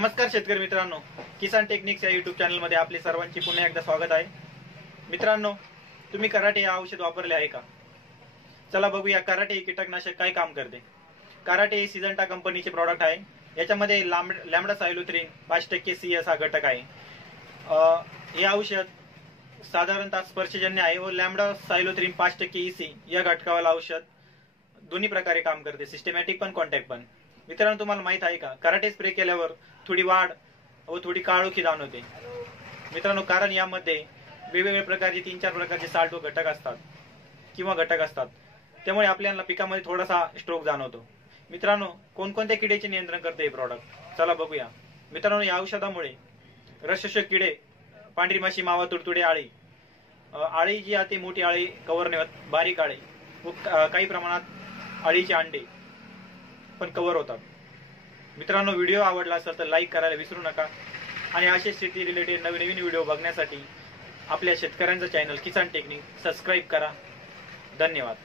नमस्कार शेतकरी मित्रांनो, किसान टेक्निक्स या युट्यूब चॅनल मध्ये आपले सर्वांचे पुन्हा एकदा स्वागत आहे। मित्रांनो, तुम्ही कराटे या औषध वापरले आहे का? चला बघूया कराटे हे कीटकनाशक काय काम करते। कराटे हे सिजंटा कंपनीचे प्रॉडक्ट आहे। याच्यामध्ये लॅम्बडा सायलोथ्रिन 5% CS हा घटक आहे। हे औषध साधारणतः स्पर्शजन्य आहे व लॅम्बडा सायलोथ्रिन 5% EC या घटकावाला औषध दोन्ही प्रकारे काम करते, सिस्टमॅटिक पण कॉन्टॅक्ट पण। मित्रांनो, तुम्हाला माहित आहे का कराटे स्प्रे केल्यावर थोडी वाढ व थोडी काळोखी जाणवते। मित्रांनो, कारण यामध्ये वेगवेगळ्या प्रकारचे 3-4 प्रकारचे साल्ट व घटक असतात त्यामुळे आपल्याला पिकामध्ये थोडासा स्ट्रोक जाणवतो। मित्रांनो, कोणकोणत्या किडीचे नियंत्रण करते हे प्रॉडक्ट चला बघूया। मित्रांनो, या औषधामुळे रसशोषक किडे, पांढरी माशी, मावा, तुडतुडे, आळी जी आहे मोठी आळी कव्हर नाही होत, बारीक आळी व काही प्रमाणात आळीचे अंडे पण कव्हर होतात। मित्रांनो, व्हिडिओ आवडला असेल तर लाईक करायला विसरू नका आणि असे शेती रिलेटेड नवीन व्हिडिओ बघण्यासाठी आपल्या शेतकऱ्यांचा चॅनल किसान टेक्निक सबस्क्राईब करा। धन्यवाद।